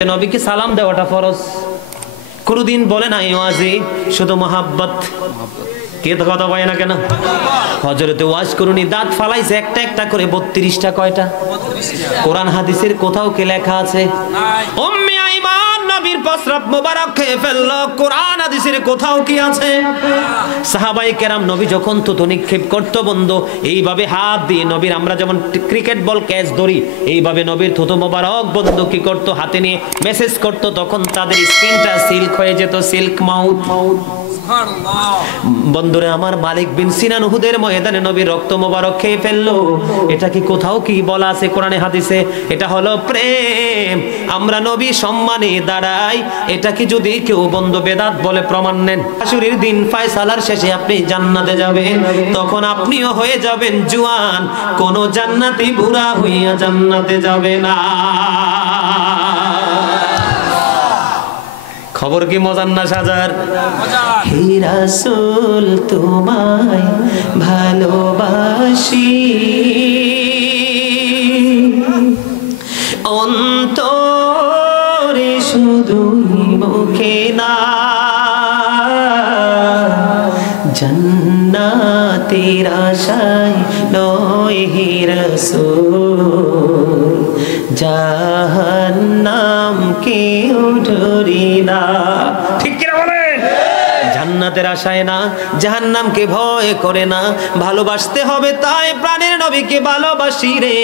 নবীকে সালাম দেওয়াটা ফরজ। কোনদিন বলে নাই ওয়াজি শুধু মোহাব্বত। কে তো কথা বলে না কেন? হযরতে ওয়াজ করুনি দাঁত ফালাইছে একটা একটা করে 32টা। কয়টা? কোরআন হাদিসের কোথাও কি লেখা আছে? উম্মে আইমান নবীর প্রস্রাব মোবারক খেয়ে ফেললো, কোরআন হাদিসের কোথাও কি আছে? সাহাবায়ে কেরাম নবী যখন থুতু নিক্ষেপ করতো বন্ধু, এইভাবে হাত দিয়ে নবীর, আমরা যেমন ক্রিকেট বল ক্যাচ ধরি, এইভাবে নবীর থুতু মোবারক বন্ধু কি করতো, হাতে নিয়ে মেসেজ করতো। তখন তাদের স্কিনটা সিল্ক হয়ে যেত, সিল্ক মাউথ। বন্ধুরে আমার, মালিক বিন সিনান উহুদের ময়দানে নবীর রক্ত মোবারক খেয়ে ফেললো। এটা কি কোথাও কি বলা আছে কোরআনে হাদিসে? এটা হলো প্রেম। আমরা নবী সম্মানে দাঁড়াই। এটা কি যদি কেউ বন্ধু বেদাত বলে প্রমাণ নেন? হাসরের দিন ফয়সালার শেষে আপনি জান্নাতে যাবেন, তখন আপনিও হয়ে যাবেন জওয়ান। কোন জান্নাতি বুড়া হইয়া জান্নাতে যাবে না। খবর কি মজার না সাজার? হে রাসূল তোমায় ভালোবাসি, অন্তরে শুধুই মুখে না, জান্নাতের আশায় নয় হে রাসূল, জাহান্নাম কেউ ডরি না। ঠিক কি না বলেন? জান্নাতের আশায় না, জাহান্নামকে ভয় করে না। ভালোবাসতে হবে, তাই প্রাণের নবীকে ভালোবাসি রে।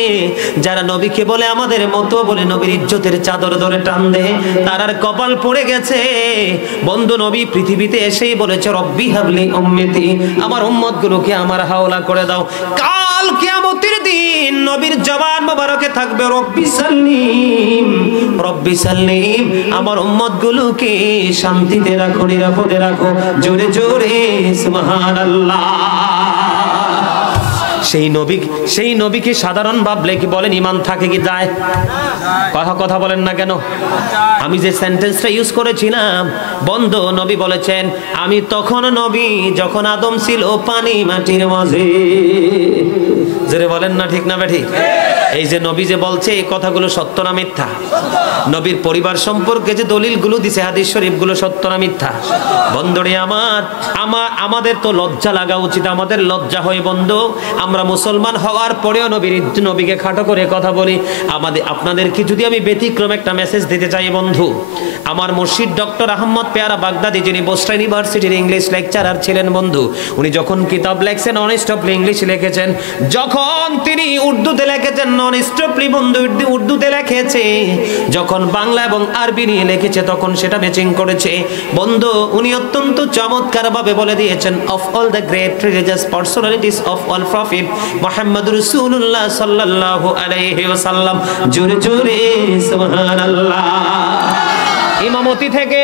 যারা নবীকে বলে আমাদের মতো বলে নবীর ইজ্জতের চাদর ধরে টান দেয়, তারার কপাল পড়ে গেছে। বন্ধু নবী পৃথিবীতে এসেই বলেছে রব্বি হাবলি উম্মতি, আমার উম্মতগুলোকে আমার হাওলা করে দাও। কাল কিয়ামতের দিন নবীর জবান মোবারকে থাকবে রব্বি সাল্লিম, রব্বি সাল্লিম, আমার উম্মতগুলোকে শান্তিতে রাখো, নিরাপদে রাখো। জোরে জোরে সুবহানাল্লাহ। সেই নবীকে সাধারণ ভাবলে কি বলেন ঈমান থাকে কি যায়? কথা বলেন না কেন? আমি যে সেন্টেন্সটা ইউজ করেছিলাম, বন্ধু নবী বলেছেন আমি তখন নবী যখন আদম ছিল পানি মাটির মাঝে। জোরে বলেন না ঠিক না বেঠিক? এই যে নবী যে বলছে এই কথাগুলো সত্য না মিথ্যা? নবীর পরিবার সম্পর্কে যে দলিলগুলো দিছে হাদিস শরীফগুলো সত্য না মিথ্যা? বন্ধুরে আমাদের তো লজ্জা লাগা উচিত। আমাদের লজ্জা হয় বন্ধু, আমরা মুসলমান হওয়ার পরেও নবীকে খাটো করে কথা বলি। আপনাদেরকে যদি আমি ব্যতিক্রম একটা মেসেজ দিতে চাই বন্ধু, আমার মুর্শিদ ডক্টর আহমদ পেয়ারা বাগদাদি, যিনি বোস্টন ইউনিভার্সিটির ইংলিশ লেকচারার ছিলেন বন্ধু, উনি যখন কিতাব লেখছেন অনস্টপলি ইংলিশ লিখেছেন। যখন তিনি উর্দুতে লিখেছেন ননস্টপলি বন্ধু উর্দুতে লিখেছে, যখন বাংলা এবং আরবি নিয়ে লিখেছে তখন সেটা ম্যাচিং করেছে বন্ধু। উনি অত্যন্ত চমৎকার ভাবে বলে দিয়েছেন, of all the great religious personalities of all prophet Muhammad রাসূলুল্লাহ সাল্লাল্লাহু আলাইহি ওয়াসাল্লাম। জোরে জোরে সুবহানাল্লাহ। ইমামতি থেকে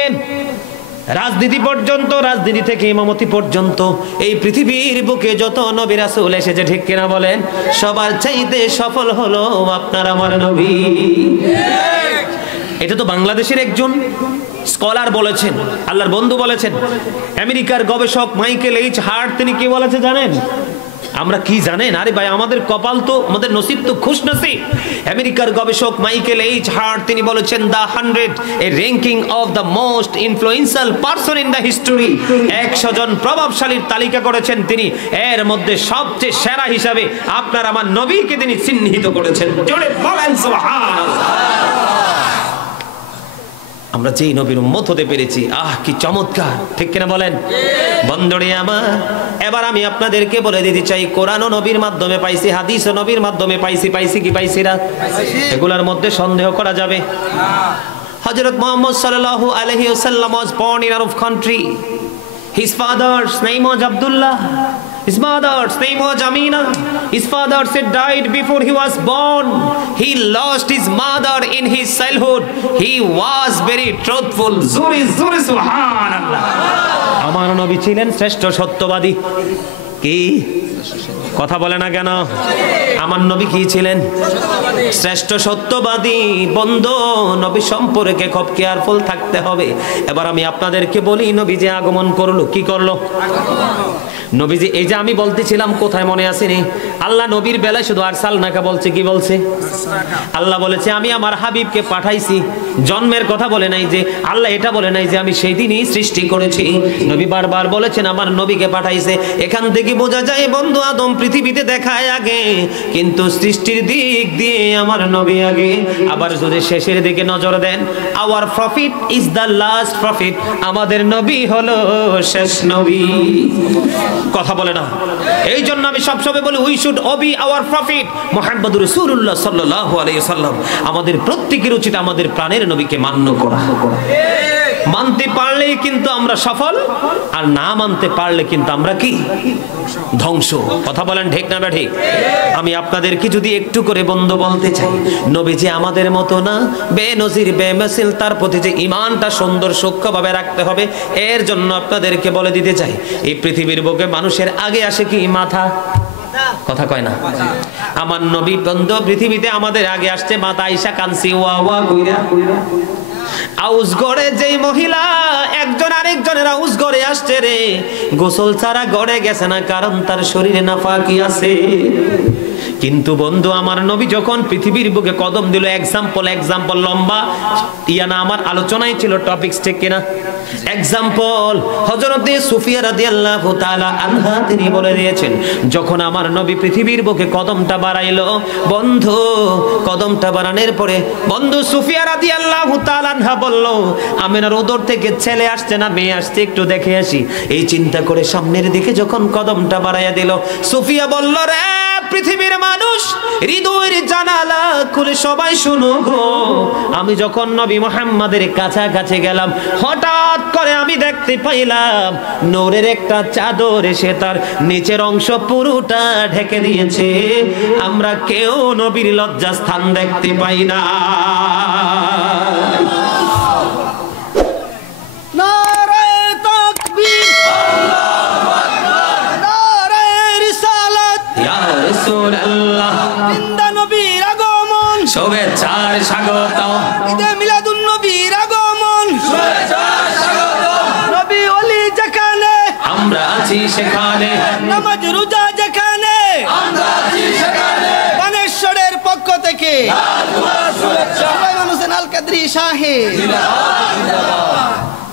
রাজনীতি পর্যন্ত, রাজনীতি থেকে ইমামতি পর্যন্ত এই পৃথিবীর বুকে যত নবী রাসূল এসেছে, ঠিক কিনা বলেন? সবার চাইতে সফল হলো আপনার আমার নবী। এটা তো বাংলাদেশের একজন স্কলার বলেছেন, আল্লাহর বন্ধু বলেছেন। আমেরিকার গবেষক মাইকেল এইচ হার্ট তিনি কি বলেছে জানেন? আমরা কি জানেন? আরে ভাই, আমাদের কপাল তো, আমাদের নসিব তো খুশনসিব। আমেরিকার গবেষক মাইকেল এইচ হার্ট তিনি বলেছেন the 100 A ranking of the most influential person in the history. 100 জন প্রভাবশালীর তালিকা করেছেন তিনি। এর মধ্যে সবচেয়ে সেরা হিসাবে আপনার আমার নবীকে তিনি চিহ্নিত করেছেন। জোরে বলেন সুবহানাল্লাহ। আমরা যেই নবীর উম্মত হতে পেরেছি, আহ কি চমৎকার, ঠিক কিনা বলেন? বন্ধুরে আমার, এবার আমি আপনাদেরকে বলে দিতে চাই, কোরআন ও নবীর মাধ্যমে পাইছি, হাদিস ও নবীর মাধ্যমে পাইছি কি পাইছি না? এগুলোর মধ্যে সন্দেহ করা যাবে? হযরত মুহাম্মদ সাল্লাল্লাহু আলাইহি ওয়াসাল্লাম was born in Arab country. His father's name was Abdullah. His mother's name was Amina. His father said died before he was born. He lost his mother in his childhood. He was very truthful. Zuri zuri subhanallah. আমার নবী ছিলেন শ্রেষ্ঠ সত্যবাদী। কি কথা বলে না কেন? আমার নবী কি ছিলেন? শ্রেষ্ঠ সত্যবাদী। বন্ধু নবী সম্পর্কে খুব কেয়ারফুল থাকতে হবে। এবার আমি আপনাদেরকে বলি, নবী যে আগমন করলো, কি করলো? নবীজি এই যে আমি বলতেছিলাম কোথায় মনে আসেনি, আল্লাহ নবীর বেলায় শুধু আরসালনাকা বলছে, কি বলছে? আল্লাহ বলেছে আমি আমার হাবিবকে পাঠাইছি। জন্মের কথা বলে নাই, যে আল্লাহ এটা বলে নাই যে আমি সেই দিনই সৃষ্টি করেছি। নবী বারবার বলেছেন আমার নবীকে পাঠাইছে। এখান থেকে বোঝা যায় বন্ধু আদম পৃথিবীতে দেখায় আগে, কিন্তু সৃষ্টির দিক দিয়ে আমার নবী আগে। আবার যদি শেষের দিকে নজর দেন, our prophet is the last prophet, আমাদের নবী হলো শেষ নবী। কথা বলে না? এই জন্য আমি সবসময় বলি we should obey our prophet মুহাম্মদুর রাসূলুল্লাহ সাল্লাল্লাহু আলাইহি ওয়াসাল্লাম। আমাদের প্রত্যেকের উচিত আমাদের প্রাণের নবীকে মান্য করা। মানতে পারলেই কিন্তু আমরা সফল, আর না মানতে পারলে কিন্তু আমরা কি? ধ্বংস। কথা বলেন ঠিক না ঠিক? আমি আপনাদেরকে যদি একটু করে বন্ধু বলতে চাই, নবীজি আমাদের মতো না, বেনজির বেমিসাল, তার প্রতি যে ঈমানটা সুন্দর সূক্ষ্মভাবে রাখতে হবে, এর জন্য আপনাদেরকে বলে দিতে চাই, এই পৃথিবীর বুকে মানুষের আগে আসে কি? মাথা। কথা কয় না? আমার নবী বন্ধু পৃথিবীতে আমাদের আগে আসছে মাথা। আয়েশা কানসি ওয়া ওয়া কইরা আউস গড়ে যেই মহিলা একজন আরেকজনের আউস গড়ে আসছে রে, গোসল ছাড়া গড়ে গেছে না, কারণ তার শরীরে নাফাকি আছে। কিন্তু বন্ধু আমার নবী যখন পৃথিবীর বুকে কদম দিল, এক্সাম্পল লম্বা ইয়ানা আমার আলোচনায় ছিল, টপিকস ঠিক কিনা? এক্সাম্পল হযরতে সুফিয়া রাদিয়াল্লাহু তাআলা আনহা তিনি বলে দিয়েছেন, যখন আমার নবী পৃথিবীর বুকে কদমটা বাড়াইলো, বন্ধু কদমটা বাড়ানোর পরে বন্ধু সুফিয়া রাদিয়াল্লাহু তাআলা আনহা বলল, আমিনার উদর থেকে ছেলে আসছে না মেয়ে আসছে, একটু দেখে আসি। এই চিন্তা করে সামনের দিকে যখন কদমটা বাড়াইয়া দিল, সুফিয়া বলল, রে পৃথিবীর মানুষ, হৃদয়ের জানালা খুলে সবাই শুনো গো, আমি যখন নবী মুহাম্মাদের কাছাকাছি গেলাম, হঠাৎ করে আমি দেখতে পাইলাম নূরের একটা চাদর এসে তার নিচের অংশ পুরোটা ঢেকে দিয়েছে। আমরা কেউ নবীর লজ্জাস্থান দেখতে পাই না। শুভেচ্ছার স্বাগত, ঈদে মিলাদুন নবীর আগমন, শুভেচ্ছার স্বাগত, নবী ওলি যেখানে আমরা আছি সেখানে, নামাজ রোজা যেখানে আমরা আছি সেখানে, বানেশ্বরের পক্ষ থেকে শুভেচ্ছা সুলাইমান হোসেন আল কাদরি সাহেব।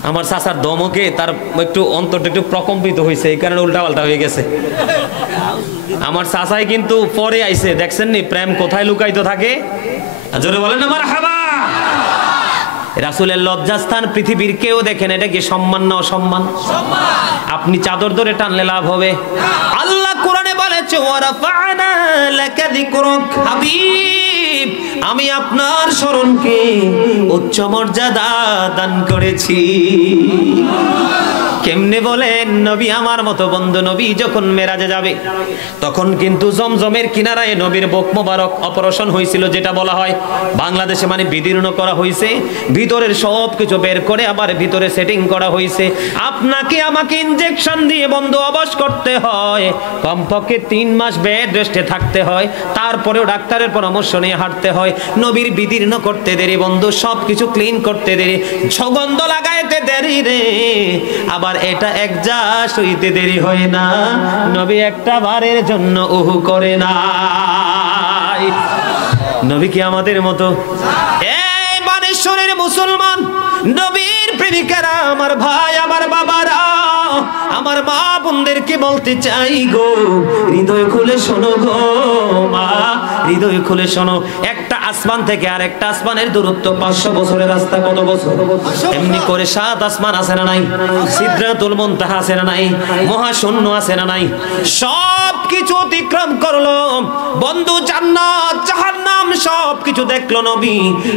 আমার চাচার দমকে তার একটু অন্তরটা একটু প্রকম্পিত হয়েছে, এই কারণে উল্টাপাল্টা হয়ে গেছে। আমার চাচাই কিন্তু পরে আইছে, দেখছেন নি প্রেম কোথায় লুকায়িত থাকে? জোরে বলেন না মারহাবা। রাসূলের লজ্জাস্থান পৃথিবীর কেউ দেখেন, এটা কি সম্মান না অসম্মান? আপনি চাদর ধরে টানলে লাভ হবে? আল্লাহ কোরআনে বলেছে, ওয়ারাফা'না লাকা যিকরাক, হাবিব আমি আপনার স্মরণকে উচ্চ মর্যাদা দান করেছি। কেমনে বলেন? নবী আমার মতো বন্ধু, নবী যখন মেরাজে যাবে তখন কিন্তু জমজমের কিনারায় নবীর বুক মোবারক অপারেশন হয়েছিল, যেটা বলা হয় বাংলাদেশে মানে বিদীর্ণ করা হয়েছে, ভিতরের সব কিছু বের করে আবার ভিতরে সেটিং করা হয়েছে। আপনাকে আমাকে ইনজেকশন দিয়ে বন্ধু অবশ করতে হয়, কমপক্ষে 3 মাস বেড রেস্টে থাকতে হয়, তারপরেও ডাক্তারের পরামর্শ নিয়ে হাঁটতে হয়। নবীর বিদীর্ণ করতে দেরি বন্ধু, সবকিছু ক্লিন করতে দেরি, সুগন্ধ লাগাইতে দেরি রে, আবার এটা একজাস হইতে দেরি হয় না। নবী একটা বারের জন্য উহু করে না। নবী কি আমাদের মতো? এই বানেশ্বরের মুসলমান, নবীর প্রেমিকারা, আমার ভাই, আমার বাবারা, আমার মা বোনদেরকে বলতে চাই গো, হৃদয় খুলে শোনো গো মা, হৃদয় খুলে শোনো। একটা আসমান থেকে আর একটা আসমানের দূরত্ব 500 বছরের রাস্তা। কত বছর? এমনি করে 7 আসমান আছে না নাই? সিদরাতুল মুনতাহা আছে না নাই? মহাশূন্য আছে না নাই? সব কিছু অতিক্রম করলো বন্ধু, জান্নাত জাহান্নাম সব কিছু দেখলো নবী।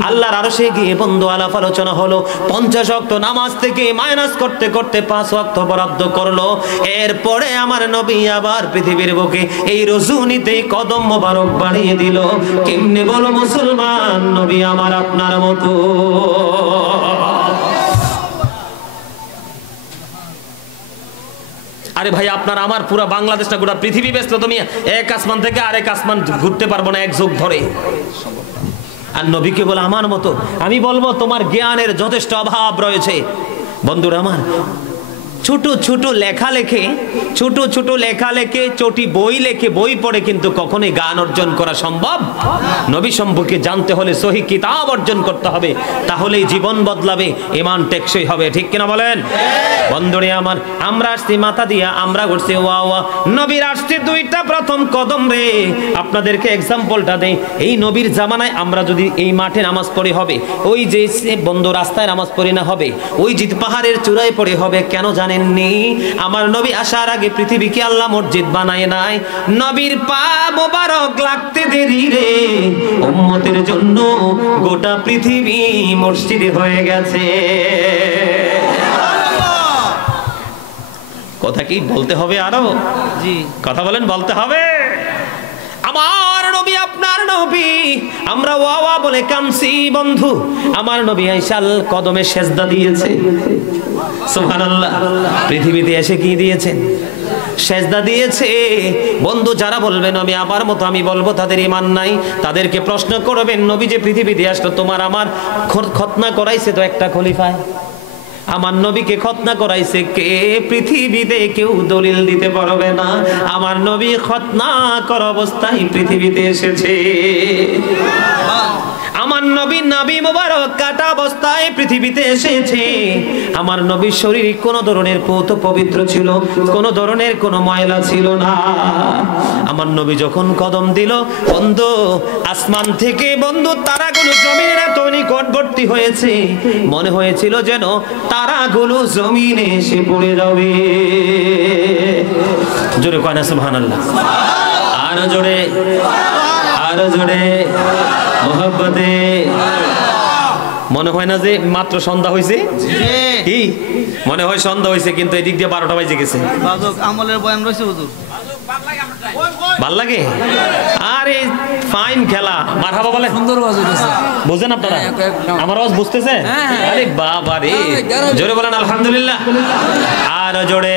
আল্লাহর আরশে গিয়ে বন্ধু আলাপ আলোচনা হলো, 50 ওয়াক্ত নামাজ থেকে মাইনাস করতে করতে 5 ওয়াক্ত বরাদ্দ করলো। এরপরে আমার নবী আবার পৃথিবীর বুকে এই রজনীতেই কদম মোবারক বাড়িয়ে দিল। কেমনে বলো মুসলমান, নবী আমার আপনার মতো? আরে ভাই, আপনার আমার পুরো বাংলাদেশটা গোটা পৃথিবী ব্যস্ত, তুমি এক আসমান থেকে আরেক আসমান ঘুরতে পারবো না এক যুগ ধরে। আর নবীকে বলে আমার মতো, আমি বলবো তোমার জ্ঞানের যথেষ্ট অভাব রয়েছে। বন্ধুরা আমার, ছোট ছোট লেখা লেখে, ছোট ছোট লেখা লেখে, চটি বই লেখে, বই পড়ে কিন্তু কখনোই জ্ঞান অর্জন করা সম্ভব। নবী সম্পর্কে জানতে হলে সহি কিতাব অর্জন করতে হবে, তাহলেই জীবন বদলাবে, ঈমান টেকসই হবে। ঠিক কিনা বলেন? বন্ধুরে আমার, আমরা আসছি মাথা দিয়া, আমরা করছি ওয়া ওয়া। নবীর আসছে দুইটা প্রথম কদম রে। আপনাদেরকে এক্সাম্পলটা দেই, এই নবীর জামানায় আমরা যদি এই মাঠে নামাজ পড়ি হবে, ওই যে বন্ধ রাস্তায় নামাজ পড়ি না হবে, ওই যে পাহাড়ের চূড়ায় পড়ে হবে। কেন জানেননি? আমার নবী আসার আগে পৃথিবীকে আল্লাহ মসজিদ বানায় নাই। নবীর পা মোবারক লাগতে দেরি রে, উম্মতের জন্য গোটা পৃথিবী মসজিদ হয়ে গেছে। কথা কি বলতে হবে আরো? জি, কথা বলেন, বলতে হবে। আমার নবী আপনার নবী, আমরা ওয়া ওয়া বলে কামছি বন্ধু। আমার নবী আইসাল কদমে সেজদা দিয়েছে, সুবহানাল্লাহ। পৃথিবীতে এসে কি দিয়েছেন? সেজদা দিয়েছে। বন্ধু, যারা বলবে নবী আমার মতো আমি বলবো তাদের ঈমান নাই, তাদেরকে প্রশ্ন করবেন নবী যে পৃথিবীতে আসলো, তোমার আমার খতনা করাইছে তো একটা খলিফায়। আমার নবীকে খতনা করাইছে কে? পৃথিবীতে কেউ দলিল দিতে পারবে না। আমার নবী খতনা করা অবস্থায় পৃথিবীতে এসেছে। আমার নবী নাভি মোবারক কাটা অবস্থায় পৃথিবীতে এসেছে। আমার নবীর শরীর কোন ধরনের পবিত্র ছিল, কোন ধরনের কোন ময়লা ছিল না। আমার নবী যখন কদম দিল বন্ধু, আসমান থেকে বন্ধু তারাগুলো জমিনের এত নিকটবর্তী হয়েছে, মনে হয়েছিল যেন তারাগুলো জমিনে এসে পড়ে যাবে। জোরে কয় না সুবহানাল্লাহ? আরো জোরে, আরো জোরে মোহাব্বতে। মনে হয় না যে মাত্র সন্ধ্যা হয়েছে? কি মনে হয়? সন্ধ্যা হয়েছে, কিন্তু এদিক দিয়ে 12টা বাজে গেছে। আমলের বয়ান রয়েছে হুজুর, ভাল লাগে। আরে ফাইন খেলা, মারহাবা বলে। সুন্দর বাজে গেছে, বুঝেন আপনারা? আমার আওয়াজ বুঝতেছে? আরে বাবা রে, জোরে বলেন আলহামদুলিল্লাহ। আর জোরে,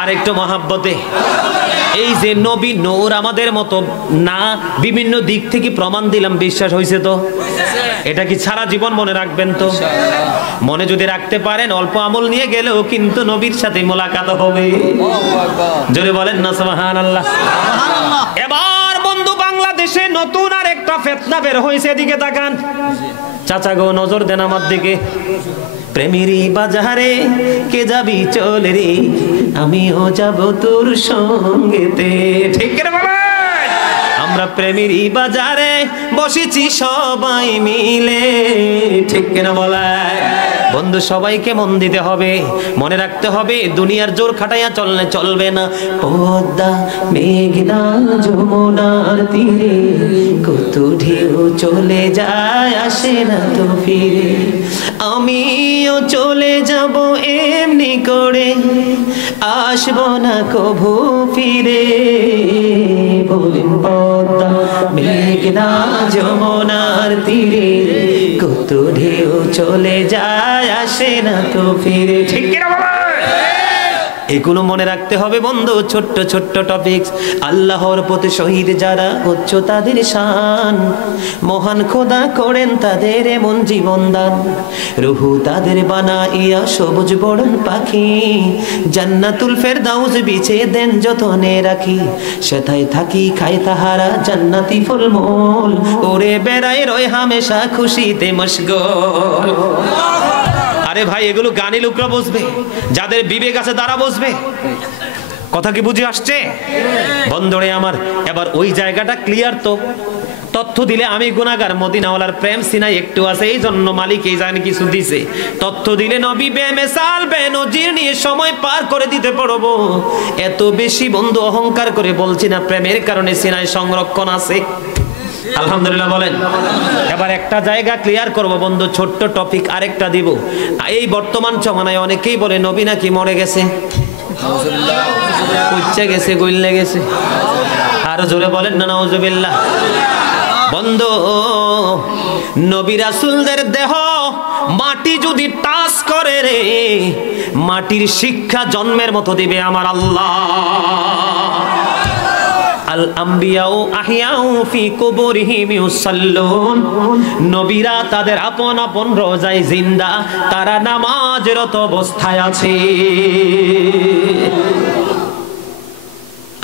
আর একটু মহাব্বতে। এই যে নবী নূর আমাদের মতো না, বিভিন্ন দিক থেকে প্রমাণ দিলাম, বিশ্বাস হয়েছে তো? এটা কি সারা জীবন মনে রাখবেন তো? মনে যদি রাখতে পারেন, অল্প আমল নিয়ে গেলেও কিন্তু নবীর সাথে মোলাকাত হবে। জোরে বলেন না সুবহানাল্লাহ। এবার বন্ধু, বাংলাদেশে নতুন আর একটা ফিতনা বের হয়েছে, এদিকে তাকান। চাচা গো, নজর দেন আমার দিকে। প্রেমেরই বাজারে কে যাবি চলে রে, আমিও যাব তোর সঙ্গেতে। ঠিক করে বলে, আমরা প্রেমেরই বাজারে বসেছি সবাই মিলে। ঠিক কিনা বলে বন্ধু? সবাইকে মন দিতে হবে, মনে রাখতে হবে, দুনিয়ার জোর খাটাইয়া চললে চলবে না। পদ্মা মেঘনা যমুনার তীরে কত ঢেউ চলে যায়, আসে না তো ফিরে। আমিও চলে যাব এমনি করে, আসবো না কভু ফিরে। বলেন পদ্মা মেঘনা যমুনার তীরে কত ঢেউ চলে যায়, আসে না তো ফিরে। ঠিক কিনা বলে? এগুলো মনে রাখতে হবে বন্ধু। ছোট্ট ছোট্ট টপিকস। আল্লাহর প্রতি শহীদ যারা, উচ্চ তাদের শান, মহান খোদা করেন তাদের এমন জীবন দান। রুহু তাদের বানাইয়া সবুজ বরণ পাখি, জান্নাতুল ফেরদাউস বিছে দেন যতনে রাখি। সেথায় থাকি খাই তাহারা জান্নাতি ফলমূল, ওরে বেড়ায় রয় হামেশা খুশিতে মশগুল। আরে ভাই, এগুলো গানি লোকরা বুঝবে, যাদের বিবেক আছে তারা বুঝবে। কথা কি বুঝে আসছে বন্ধুরে আমার? এবার ওই জায়গাটা ক্লিয়ার তো? তথ্য দিলে আমি গুনাহগার, মদিনাওয়ালার প্রেম সিনাই একটু আছে, এই জন্য মালিক এই জানি কিছু দিছে। তথ্য দিলে নবী বেমিসাল বেনজির নিয়ে সময় পার করে দিতে পারবো। এত বেশি বন্ধু অহংকার করে বলছি না, প্রেমের কারণে সিনাই সংরক্ষণ আছে। আলহামদুলিল্লাহ বলেন। এবার একটা জায়গা ক্লিয়ার করব বন্ধু, ছোট্ট টপিক আরেকটা দিব। এই বর্তমান জমানায় অনেকেই বলে নবী নাকি মরে গেছে, উচ্চে গেছে, গইলে গেছে। আরো জোরে বলেন না নাউজুবিল্লাহ। বন্ধু, নবী রাসূলদের দেহ মাটি যদি টাচ করে রে, মাটির শিক্ষা জন্মের মতো দিবে আমার আল্লাহ। আল আম্বিয়াউ আহিয়াউ ফি কুবুরিহিম ইউসাল্লুন, নবীরা তাদের আপন আপন রোজায় জিন্দা, তারা নামাজরত অবস্থায় আছে।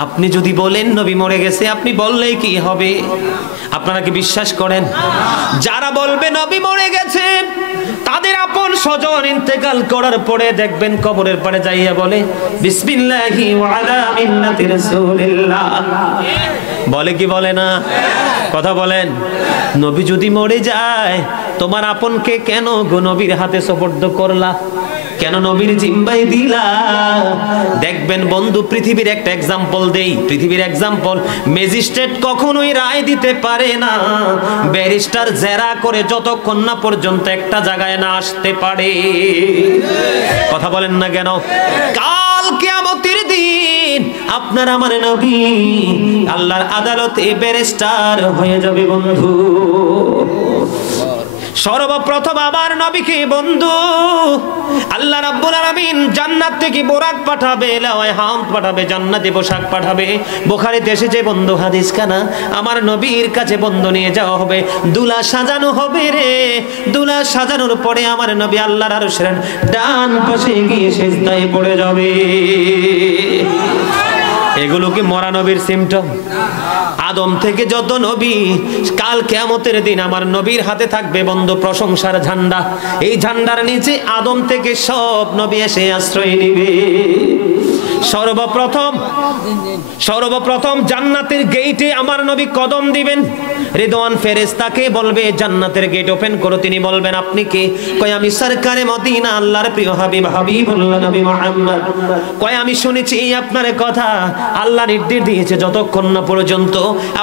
আপনি যদি বলেন নবী মরে গেছে, আপনি বললেই কি হবে? আপনারা কি বিশ্বাস করেন? যারা বলবে নবী মরে গেছে, তাদের আপন স্বজন ইন্তেকাল করার পরে দেখবেন কবরের পাড়ে যাইয়া বলে বিসমিল্লাহি ওয়া আলা মিল্লাতি রাসূলিল্লাহ, বলে কি বলে না? কথা বলেন। নবী যদি মরে যায়, তোমার আপনকে কেন গো নবীর হাতে সুপর্দ করলা? কেন নবীর জিম্মায় দিলা? দেখবেন বন্ধু, পৃথিবীর একটা এক্সাম্পল দেই, পৃথিবীর এক্সাম্পল। ম্যাজিস্ট্রেট কখনোই রায় দিতে পারে না, ব্যারিস্টার জেরা করে যতক্ষণ না পর্যন্ত একটা জায়গায় না আসতে পারে। কথা বলেন না কেন? কাল কিয়ামতের দিন আপনার আমার নবী আল্লাহর আদালতে ব্যারিস্টার হয়ে যাবে বন্ধু। সর্বপ্রথম আমার নবীকে বন্ধু আল্লাহ রাব্বুল আলামিন জান্নাত থেকে বোরাক পাঠাবে, লাওয়ায় হামদ পাঠাবে, জান্নাতে পোশাক পাঠাবে। বুখারীতে এসেছে বন্ধু হাদিস খানা, আমার নবীর কাছে বন্ধু নিয়ে যাওয়া হবে, দুলা সাজানো হবে রে। দুলা সাজানোর পরে আমার নবী আল্লাহর আরশের ডান পাশে গিয়ে সিজদায় পড়ে যাবে। এগুলো কি মরা নবীর সিম্পটম? আদম থেকে যত নবী, কাল কিয়ামতের দিন আমার নবীর হাতে থাকবে বন্ধু প্রশংসার ঝান্ডা। এই ঝান্ডার নিচে আদম থেকে সব নবী এসে আশ্রয় নিবে। সর্বপ্রথম জান্নাতের গেটে আমার নবী কদম দিবেন। রিদওয়ান ফেরেশতাকে বলবে জান্নাতের গেট ওপেন করো। তিনি বলবেন আপনি কে? কয় আমি সরকারে মদিনা, আল্লাহর প্রিয় হাবিবুল্লাহ নবী মুহাম্মদ। কয় আমি শুনেছি আপনার কথা, আল্লাহ নির্দেশ দিয়েছে যতক্ষণ না পর্যন্ত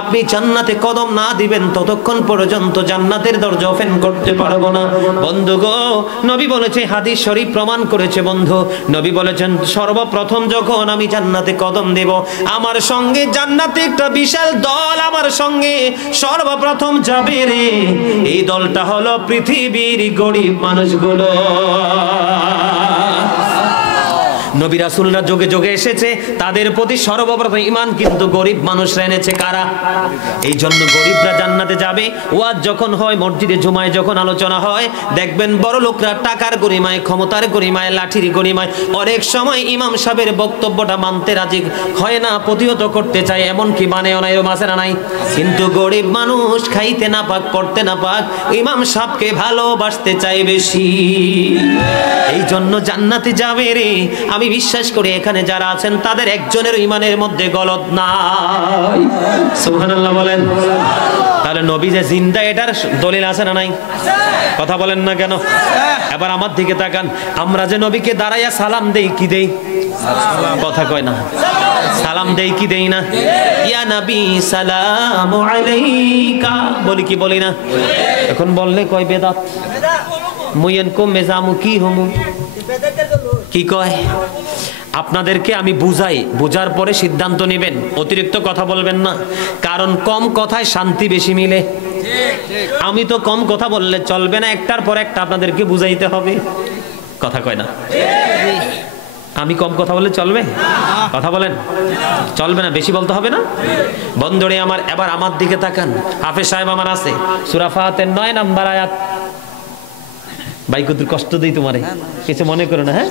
আপনি জান্নাতে কদম না দিবেন ততক্ষণ পর্যন্ত জান্নাতের দরজা ওপেন করতে পারবো না। বন্ধু গো, নবী বলেছে, হাদিস শরীফ প্রমাণ করেছে বন্ধু, নবী বলেছেন সর্বপ্রথম যখন আমি জান্নাতে কদম দেব, আমার সঙ্গে জান্নাতে একটা বিশাল দল আমার সঙ্গে সর্বপ্রথম যাবে রে। এই দলটা হলো পৃথিবীর গরিব মানুষগুলো। নবী রাসূলরা যোগে যোগে এসেছে, তাদের প্রতি সর্বপ্রথম ঈমান কিন্তু গরিব মানুষরা এনেছে। কারা? এই জন্য গরিবরা জান্নাতে যাবে। ওয়াজ যখন হয়, মসজিদে জুমায় যখন আলোচনা হয়, দেখবেন বড় লোকরা টাকার গরিমায়, ক্ষমতার গরিমায়, লাঠির গরিমায় অনেক সময় ইমাম সাহেবের বক্তব্যটা মানতে রাজি হয় না, প্রতিহত করতে চায়, এমনকি মানেও না, এরকম আছে না নাই? কিন্তু গরিব মানুষ খাইতে না পাক, পড়তে না পাক, ইমাম সাহেবকে ভালোবাসতে চায় বেশি। এই জন্য জান্নাতে যাবে রে। আমি বিশ্বাস করি এখানে যারা আছেন তাদের একজনের ঈমানের মধ্যে গলদ নাই। সুবহানাল্লাহ বলেন। তাহলে নবী যে জিন্দা, এটার দলিল আছে না নাই? কথা বলেন না কেন? এবার আমার দিকে তাকান। আমরা যে নবীকে দাঁড়াইয়া সালাম দেই, কি দেই? কথা কয় না। সালাম দেই কি দেই না? ইয়া নবী সালামু আলাইকা বলি কি বলি না? এখন বললে কয় বেদাত। মুয়েন কো মেজামু কি হমু, কি কয়? আপনাদেরকে আমি বুঝাই, বোঝার পরে সিদ্ধান্ত নেবেন, অতিরিক্ত কথা বলবেন না, কারণ কম কথায় শান্তি বেশি মিলে। আমি তো কম কথা বললে চলবে না, একটার পর একটা আপনাদেরকে বুঝাইতে হবে। কথা কয় না? আমি কম কথা বললে চলবে? কথা বলেন, চলবে না, বেশি বলতে হবে না? বন্ধুরে আমার, এবার আমার দিকে তাকান। হাফেজ সাহেব আমার আছে, সূরা ফাতির 9 নম্বর আয়াত। ভাই কত কষ্ট দেই তোমারে, কিছু মনে করো না। হ্যাঁ,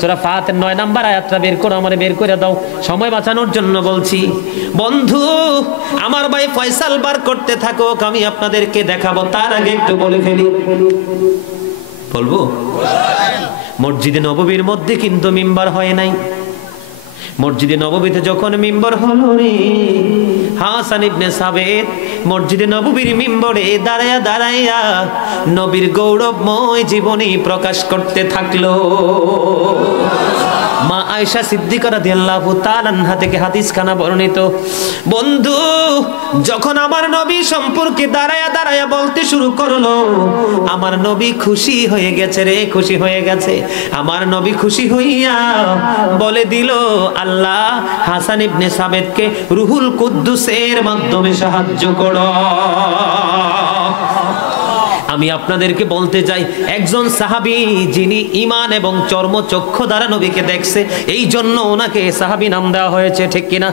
সূরা ফাতির 9 নম্বর আয়াতটা বের করো, আমারে বের করে দাও, সময় বাঁচানোর জন্য বলছি। বন্ধু আমার ভাই ফয়সাল বার করতে থাকো, আমি আপনাদেরকে দেখাবো। তার আগে একটু বলে ফেলি, বলবো মসজিদে নববীর মধ্যে কিন্তু মিম্বার হয় নাই। মসজিদে নববীতে যখন মিম্বর হলো রে, হাসান ইবনে সাবিত মসজিদে নববীর মিম্বরে দাঁড়ায়া দাঁড়ায়া নবীর গৌরবময় জীবনী প্রকাশ করতে থাকলো। মা আয়েশা সিদ্দিকা রাদিয়াল্লাহু তাআলা আনহা থেকে হাদিস খানা বর্ণিত। বন্ধু যখন আমার নবী সম্পর্কে দাঁড়ায়া দাঁড়ায়া বলতে শুরু করলো, আমার নবী খুশি হয়ে গেছে রে, খুশি হয়ে গেছে। আমার নবী খুশি হইয়া বলে দিল, আল্লাহ হাসান ইবনে সাবিতকে রুহুল কুদ্দুসের মাধ্যমে সাহায্য করো। আমি আপনাদেরকে বলতে চাই, একজন সাহাবী যিনি ঈমান এবং চর্মচক্ষু দ্বারা নবীকে দেখছে, এই জন্য ওনাকে সাহাবী নাম দেওয়া হয়েছে, ঠিক কিনা?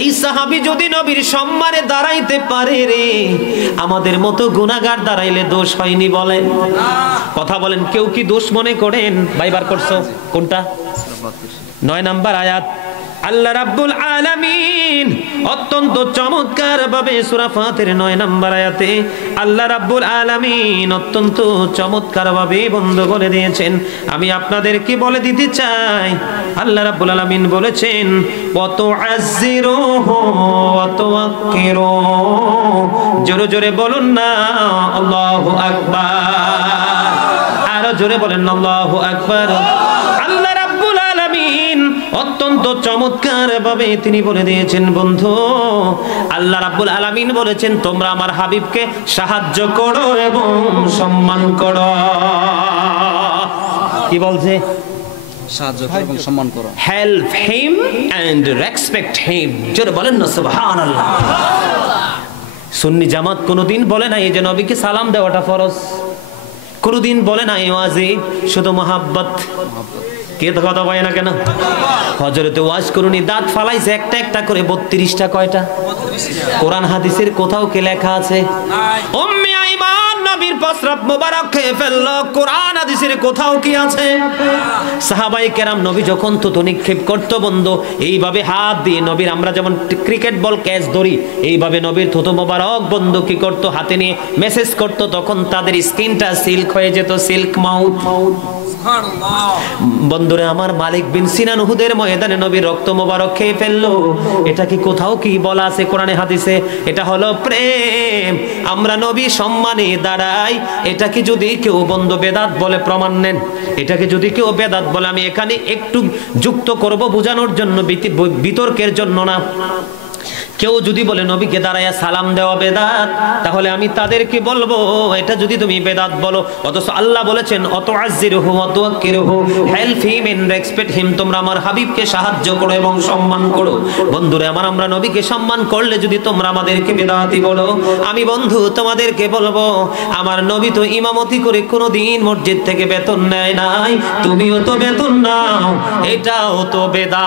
এই সাহাবী যদি নবীর সম্মানে দাঁড়াইতে পারে রে, আমাদের মতো গুনাহগার দাঁড়াইলে দোষ হয়নি বলেন? কথা বলেন, কেউ কি দোষ মনে করেন? বাইবার করছো কোনটা? 9 নম্বর আয়াত। আল্লাহ রাব্বুল আলামিন অত্যন্ত চমৎকার ভাবে সূরা ফাতির 9 নম্বর আয়াতে আল্লাহ রাব্বুল আলামিন অত্যন্ত চমৎকার ভাবে বন্ধ করে দিয়েছেন। আমি আপনাদেরকে বলে দিতে চাই, আল্লাহ রাব্বুল আলামিন বলেছেন, ওয়া তুআজ্জিরুহু ওয়া তুওয়াক্কিরু। জোরে জোরে বলুন না আল্লাহু আকবার। আরো জোরে বলেন আল্লাহু আকবার। আল্লাহ রাব্বুল আলামিন অত্যন্ত চমৎকার ভাবে তিনি বলে দিয়েছেন, বন্ধু, আল্লাহ রাব্বুল আলামিন বলেছেন, তোমরা আমার হাবিবকে সাহায্য করো এবং সম্মান করো। কি বলছে? সাহায্য করো এবং সম্মান করো। Help him and respect him. জোরে বলেন না সুবহানাল্লাহ। সুন্নি জামাত কোনদিন বলে না এই যে নবীকে সালাম দেওয়াটা ফরজ, কোনদিন বলে না এই ওয়াজিব, শুধু মোহাব্বত। কে তো কথা বলে না কেন? হযরতে ওয়াজ করুনি দাঁত ফালাইছে একটা একটা করে 32টা। কয়টা? কোরআন হাদিসের কোথাও কি লেখা আছে? উম্মে আইমান নবীর প্রস্রাব মোবারক খেয়ে ফেললো, কোরআন হাদিসের কোথাও কি আছে? সাহাবায়ে কেরাম নবী যখন থুতু নিক্ষেপ করতো, বন্ধু, এইভাবে হাত দিয়ে নবীর, আমরা যেমন ক্রিকেট বল ক্যাচ ধরি, এইভাবে নবীর থুতু মোবারক বন্ধু কি করতো, হাতে নিয়ে মেসেজ করতো, তখন তাদের স্কিনটা সিল্ক হয়ে যেত, সিল্ক মাউথ। বন্ধুরে আমার, মালিক বিন সিনান উহুদের ময়দানে নবীর রক্ত মোবারক খেয়ে ফেললো, এটা কি কোথাও কি বলা আছে কোরআনে হাদিসে? এটা হলো প্রেম। আমরা নবী সম্মানে দাঁড়াই, এটাকে যদি কেউ বন্ধু বেদাত বলে প্রমাণ নেন, এটাকে যদি কেউ বেদাত বলে, আমি এখানে একটু যুক্ত করব বোঝানোর জন্য, বিতর্কের জন্য না। কেউ যদি বলে নবীকে দাঁড়ায়া সালাম দেওয়া বেদাত, তাহলে আমি তাদেরকে বলবো, এটা যদি তুমি বেদাত বলো, অথচ আল্লাহ বলেছেন অতুআজ্জিরুহু ওয়া তুওয়াক্কিরুহু, help him and respect him, তোমরা আমার হাবিবকে সাহায্য করো এবং সম্মান করো। বন্ধুরে আমার, আমরা নবীকে সম্মান করলে যদি তোমরা আমাদেরকে বেদাতি বলো, আমি বন্ধু তোমাদেরকে বলবো, আমার নবী তো ইমামতি করে কোনোদিন মসজিদ থেকে বেতন নেয় নাই, তুমিও তো বেতন নাও, এটাও তো বেদাত।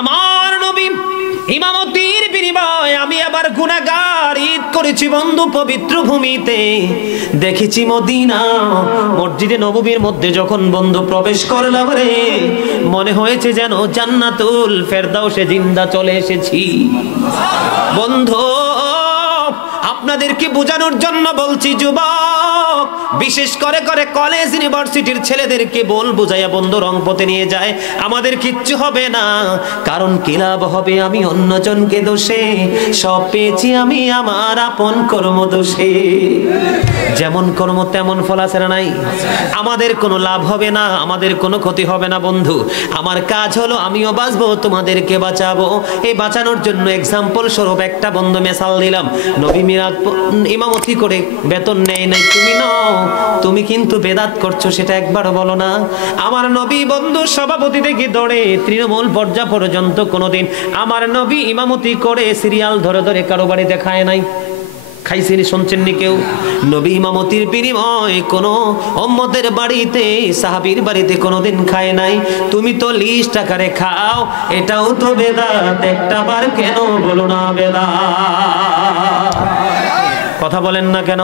আমার নবী ইমামতির বিনিময়ে আমি আবার গুনাহগার ঈদ করেছি বন্ধু পবিত্র ভূমিতে। দেখেছি মদিনা মসজিদে নববীর মধ্যে যখন বন্ধু প্রবেশ করলাম রে, মনে হয়েছে যেন জান্নাতুল ফেরদাউসে জিন্দা চলে এসেছি। বন্ধু, আপনাদেরকে বোঝানোর জন্য বলছি, যুবক বিশেষ করে কলেজ ইউনিভার্সিটির ছেলেদেরকে বল বুঝাইয়া বন্ধু রং পথে নিয়ে যায়, আমাদের কিচ্ছু হবে না। কারণ কি লাভ হবে আমি অন্যজনকে দোষে, সব পেয়েছি আমি আমার আপন কর্ম দোষে। যেমন কর্ম তেমন ফল আছে না নাই? আমাদের কোনো লাভ হবে না, আমাদের কোনো ক্ষতি হবে না। বন্ধু, আমার কাজ হলো আমিও বাঁচবো, তোমাদেরকে বাঁচাবো। এই বাঁচানোর জন্য এক্সাম্পল স্বরূপ একটা বন্ধু মেসাল দিলাম। নবী মিরাজ ইমামতি করে বেতন নেয় নাই, তুমি নাও, তুমি কিন্তু বেদাত করছো, সেটা একবারও বলো না। আমার নবী বন্ধু সভাপতি থেকে ধরে তৃণমূল পর্যায় পর্যন্ত কোনোদিন আমার নবী ইমামতি করে সিরিয়াল ধরে ধরে কারো বাড়ি দেখায় নাই। খাইছেনি, শুনছেননি কেউ? নবী ইমামতির বিনিময়ে কোনো উম্মতের বাড়িতে, সাহাবীর বাড়িতে কোনোদিন খায় নাই। তুমি তো লিস্ট আকারে খাও, এটাও তো বেদাত। একটা বার কেন বলো না বেদাত? কথা বলেন না কেন?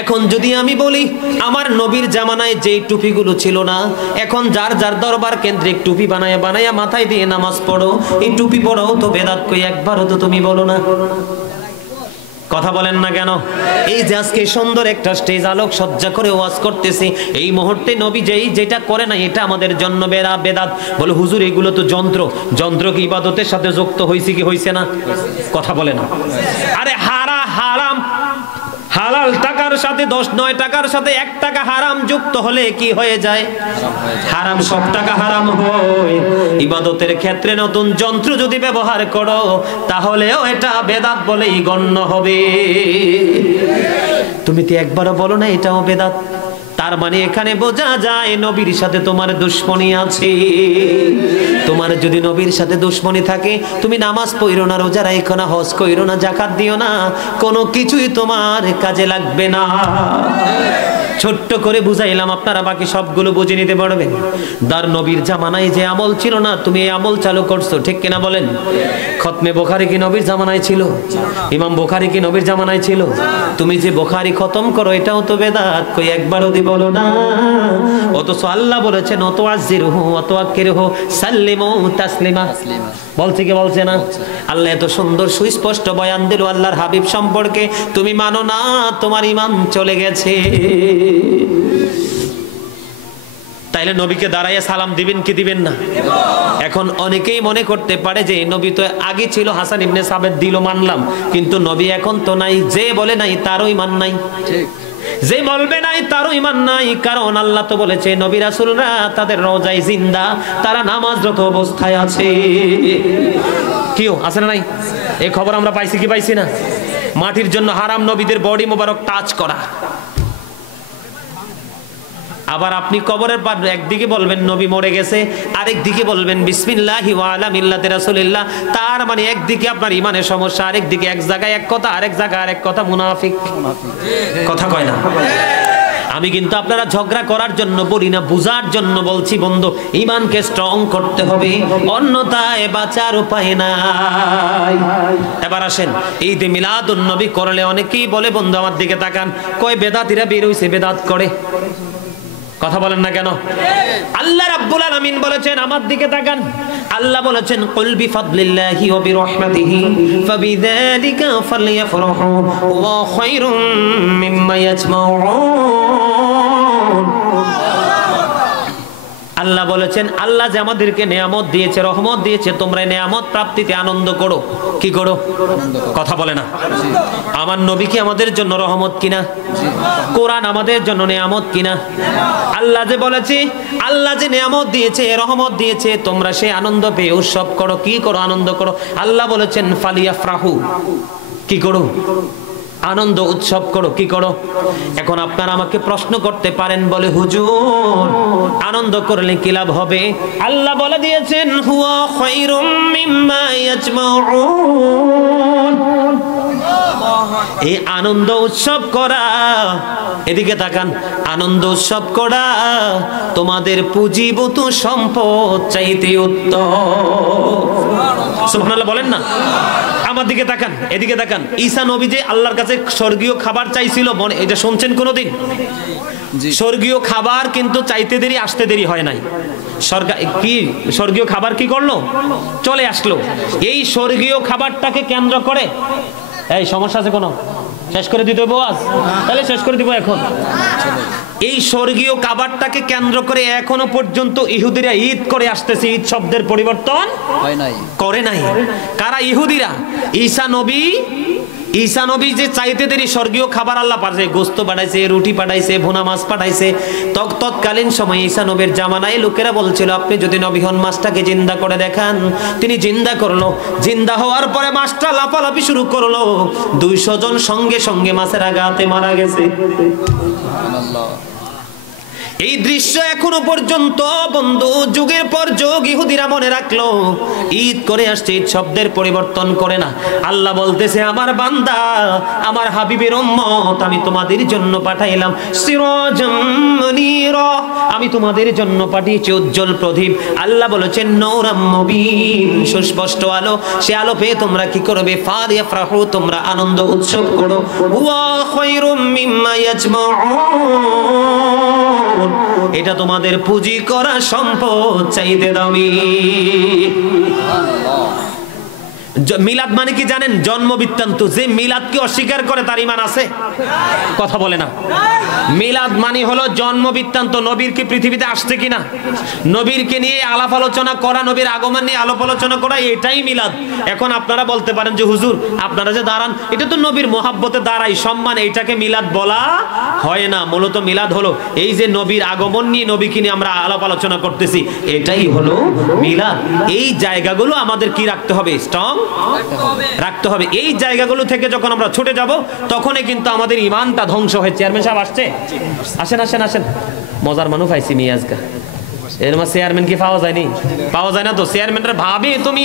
এখন যদি আমি বলি আমার নবীর জামানায় যেই টুপিগুলো ছিল না, এখন যার যার দরবার কেন্দ্রিক টুপি বানায়া বানায়া মাথায় দিয়ে নামাজ পড়ো, এই টুপি পড়াও তো বেদাত। কই একবারও তো তুমি বলো না। কথা বলেন না কেন? এই যে আজকে সুন্দর একটা স্টেজ আলোক সজ্জা করে ওয়াজ করতেছি, এই মুহূর্তে নবী যেটা করে না, এটা আমাদের জন্য বেদাত। বলে হুজুর এগুলো তো যন্ত্র কি ইবাদতের সাথে যুক্ত হইছে কি হইছে না? কথা বলে না। আরে হারাম হালাল টাকার সাথে 10-9 টাকার সাথে 1 টাকা হারাম যুক্ত হলে কি হয়ে যায়? হারাম সব টাকা হারাম হয়। ইবাদতের ক্ষেত্রে নতুন যন্ত্র যদি ব্যবহার করো, তাহলেও এটা বেদাত বলেই গণ্য হবে। তুমি তো একবারও বলো না এটাও বেদাত। তার মানে এখানে বোঝা যায় নবীর সাথে তোমার দুশ্মনী আছে। তোমার যদি নবীর সাথে দুশ্মনী থাকে, তুমি নামাজ পড়ো না, রোজা রাখো না, হজ করো না, যাকাত দিও না, কোনো কিছুই তোমার কাজে লাগবে না। ছোট্ট করে বুঝাইলাম, আপনারা বাকি সবগুলো বুঝে নিতে পারবেন। দার নবীর জামানায় যে আমল ছিল না, তুমি এই আমল চালু করছো, ঠিক কিনা বলেন? খতমে বুখারী কি নবীর জামানায় ছিল? ইমাম বুখারী কি নবীর জামানায় ছিল? তুমি যে বুখারী খতম করো, এটাও তো বেদাত, কই একবারও দি বলো না। অথচ আল্লাহ বলেছেন অত আজিরহু অত আকিরহু সাল্লিমু তাসলিমা। বলছে কি বলছে না? আল্লাহ এত সুন্দর সুস্পষ্ট বয়ান দিল আল্লাহর হাবিব সম্পর্কে, তুমি মানো না, তোমার ঈমান চলে গেছে। তাইলে নবীকে দাঁড়াইয়া সালাম দিবেন কি দিবেন না? এখন অনেকেই মনে করতে পারে যে নবী তো আগে ছিল, হাসান ইবনে সাবিত দিল মানলাম, কিন্তু নবী এখন তো নাই। যে বলে নাই তারও ঈমান নাই, যে বলবে নাই তারও ঈমান নাই। কারণ আল্লাহ তো বলেছে নবী রাসূলরা তাদের রওজায় জিন্দা, তারা নামাজরত অবস্থায় আছে। কিও আছে না নাই? এই খবর আমরা পাইছি কি পাইছি না? মাটির জন্য হারাম নবীদের বডি মোবারক টাচ করা। আবার আপনি কবরের পার একদিকে বলবেন নবী মরে গেছে, আরেক দিকে বলবেন বিসমিল্লাহি ওয়া আলা মিল্লাতি রাসূলিল্লাহ। তার মানে একদিকে আপনার ঈমানের সমস্যা, আরেক দিকে এক জায়গায় এক কথা, আরেক জায়গায় আরেক কথা, মুনাফিক। কথা কয় না? আমি কিন্তু আপনারা ঝগড়া করার জন্য বলি না, বুঝার জন্য বলছি বন্ধু, ঈমানকে স্ট্রং করতে হবে, অন্যথায় বাঁচার উপায় নাই। এবার আসেন, ঈদে মিলাদুন নবী করলে অনেকেই বলে, বন্ধু আমার দিকে তাকান, কয় বেদাতীরা বের হইছে, বেদাত করে। কথা বলেন না কেন? আল্লাহ রাব্বুল আলামিন বলেছেন আমার দিকে তাকান। আল্লাহ বলেছেন কুল বিফাদলিল্লাহি ওয়া বিরহমাতিহি ফাবিযালিকা ফালইফরাহু ওয়া খায়রুম মিম্মা ইয়াজমাউন। আল্লাহ বলেছেন আল্লাহ যে আমাদেরকে নিয়ামত দিয়েছে, রহমত দিয়েছে, তোমরা নিয়ামত প্রাপ্তিতে আনন্দ করো। কি করো? কথা বলে না? আমার নবী কি আমাদের জন্য রহমত কিনা? কোরআন আমাদের জন্য নিয়ামত কিনা? আল্লাহ যে বলেছে, আল্লাহ যে নিয়ামত দিয়েছে, রহমত দিয়েছে, তোমরা সেই আনন্দ পেয়ে উৎসব করো। কি করো? আনন্দ করো। আল্লাহ বলেছেন ফালিয়াফরাহু, কি করো? আনন্দ উৎসব করো। কি করো? এখন আপনারা আমাকে প্রশ্ন করতে পারেন, বলে হুজুর আনন্দ করলে কি লাভ হবে? আল্লাহ বলে দিয়েছেন হুয়া খায়রুম মিম্মা ইয়াজমাউন। এই আনন্দ উৎসব করা, এদিকে তাকান, আনন্দ উৎসব করা তোমাদের পুঁজিভূত সম্পদ চাইতে উত্তম। সুবহানাল্লাহ বলেন না? আমার দিকে তাকান, এদিকে তাকান। ঈসা নবী যে আল্লাহর কাছে স্বর্গীয় খাবার চাইছিল, এটা শুনছেন কোনোদিন? স্বর্গীয় খাবার কিন্তু চাইতে দেরি, আসতে দেরি হয় নাই। কি স্বর্গীয় খাবার কি করলো? চলে আসলো। এই স্বর্গীয় খাবারটাকে কেন্দ্র করে, এই সমস্যা আছে কোনো? শেষ করে দিতে হবে আজ? তাহলে শেষ করে দিব এখন। এই স্বর্গীয় খাবারটাকে কেন্দ্র করে এখনো পর্যন্ত ইহুদিরা ঈদ করে আসতেছে। ঈদ শব্দের পরিবর্তন করে নাই। কারা? ইহুদিরা। ঈসা নবী যে চাইতে দেরি স্বর্গীয় খাবার আল্লাহ পাঠাইছে, গোস্ত পাঠাইছে, রুটি পাঠাইছে, ভুনা মাছ পাঠাইছে। তৎকালীন সময় ঈসা নবীর জামানায় লোকেরা বলছিল আপনি যদি নবী হন মাছটাকে জিন্দা করে দেখান। তিনি জিন্দা করলো। জিন্দা হওয়ার পরে মাছটা লাফালাফি শুরু করলো। 200 জন সঙ্গে সঙ্গে মাছের আঘাতে মারা গেছে। এই দৃশ্য এখনো পর্যন্ত বন্ধু যুগের পর যুগ ইহুদিরা মনে রাখলো। ঈদ করে আসছে, ঈদ শব্দের পরিবর্তন করে না। আল্লাহ বলতেছে আমার বান্দা, আমার হাবিবের উম্মত, আমি তোমাদের জন্য পাঠাইলাম সিরাজাম মুনীরা, আমি তোমাদের জন্য পাঠিয়েছি উজ্জ্বল প্রদীপ। আল্লাহ বলেছেন নূরাম মুবিন, সুস্পষ্ট আলো। সে আলো পেয়ে তোমরা কি করবে? ফালিয়াফরাহু, তোমরা আনন্দ উৎসব করো। ওয়া খায়রুম মিম্মা ইয়াজমাউন, এটা তোমাদের পুঁজি করা সম্পদ চাইতে দামি। মিলাদ মানে কি জানেন? জন্ম বৃত্তান্ত। যে মিলাদকে অস্বীকার করে তার ঈমান আছে? কথা বলে না? মিলাদ মানে হলো জন্ম বৃত্তান্ত। নবীর কি পৃথিবীতে আসছে কিনা, নবীরকে নিয়ে আলাপ আলোচনা করা, নবীর আগমন নিয়ে আলাপ আলোচনা করা, এটাই মিলাদ। এখন আপনারা বলতে পারেন যে হুজুর আপনারা যে দাঁড়ান, এটা তো নবীর মহাব্বতে দাঁড়াই, সম্মান, এটাকে মিলাদ বলা হয় না। মূলত মিলাদ হলো এই যে নবীর আগমন নিয়ে, নবীকে নিয়ে আমরা আলাপ আলোচনা করতেছি, এটাই হলো মিলাদ। এই জায়গাগুলো আমাদের কি রাখতে হবে? স্ট্রং রাখতে হবে। এই জায়গাগুলো থেকে যখন আমরা ছুটে যাব তখনই কিন্তু আমাদের ইমানটা ধ্বংস হয়। চেয়ারম্যান সাহেব আসছে, আসেন আসেন আসেন, মজার মানুষ পাইছি মিয়া আজকা। এর মধ্যে চেয়ারম্যান কি পাওয়া যায়নি? পাওয়া যায় না তো। চেয়ারম্যানরা ভাবে তুমি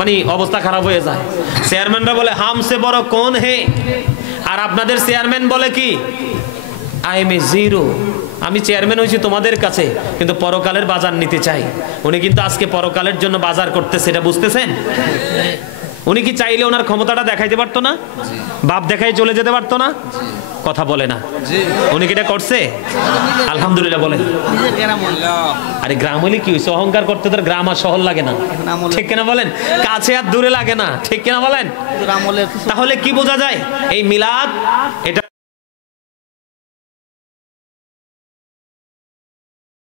মানে অবস্থা খারাপ হয়ে যায়। চেয়ারম্যানরা বলে হামসে বড় কোন হে, আর আপনাদের চেয়ারম্যান বলে কি আই এম এ জিরো, আমি চেয়ারম্যান হয়েছি তোমাদের কাছে, কিন্তু পরকালের বাজার নিতে চাই। উনি কিন্তু আজকে পরকালের জন্য বাজার করতেছে, এটা বুঝতেছেন? উনি কি চাইলে ওনার ক্ষমতাটা দেখাইতে পারতো না? বাপ দেখাই চলে যেতে পারতো না? কথা বলে না। উনি কি এটা করছে? আলহামদুলিল্লাহ বলেন। আরে গ্রাম হইলে কি হয়েছে? অহংকার করতে তোর গ্রাম আর শহর লাগে না, ঠিক কিনা বলেন? কাছে আর দূরে লাগে না, ঠিক কিনা বলেন? তাহলে কি বোঝা যায়? এই মিলাদ এটা